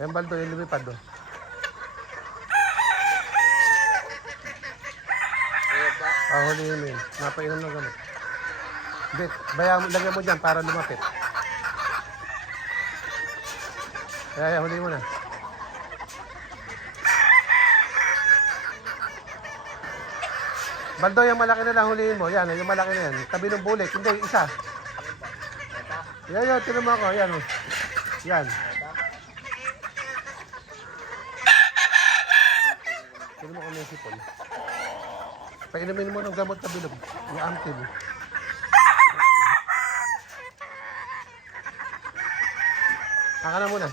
Ayan, Baldo, yung lumipad do. Huliin mo yun. Napainom ng gamot. Hindi, lagyan mo dyan para lumapit. Kaya, huliin mo na. Baldo, yung malaki na lang huliin mo. Yan, yung malaki na yan. Tabi ng bulik. Hindi, isa. Yan, tinan mo ako. Yan. Yan. Tinan mo kung may sipon. Painumin mo ng gamot na bilog. Yung amtil. Haka na muna.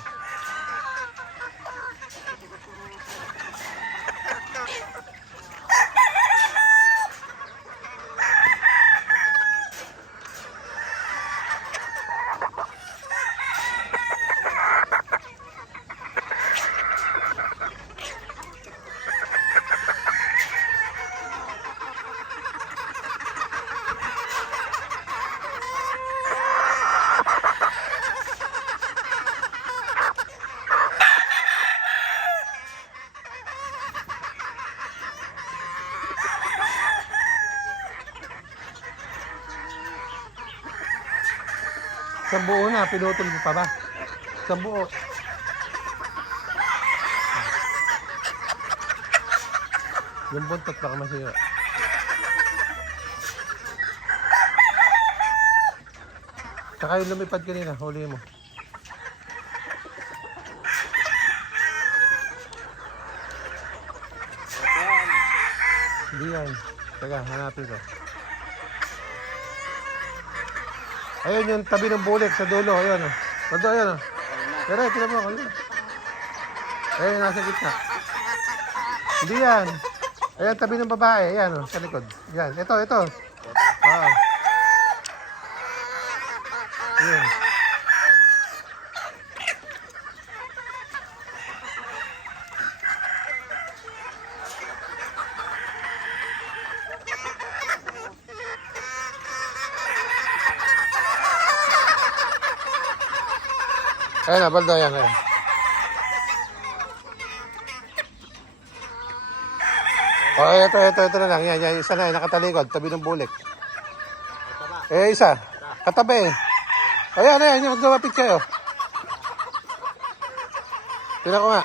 Sa buo na, pinutol mo pa ba? Sa buo. Yung buntot baka masira. Saka yung lumipad kanina, huli mo. Hindi yan. Teka, hanapin ko. Ayun yung tabi ng bulik sa dulo. Ayun o. Baldo, ayun o. Pero, tinan mo. Ayun, nasa gitna. Hindi yan. Ayun, tabi ng babae. Ayan o, sa likod. Yan. Ito. Wow. Ayun. Ayun na, Baldo, yan. Oh, ito na lang. Yan, isa na, nakatalikod, tabi ng bulik. Isa. Katabi. Ayan, yung lumapit kayo. Tingnan ko nga.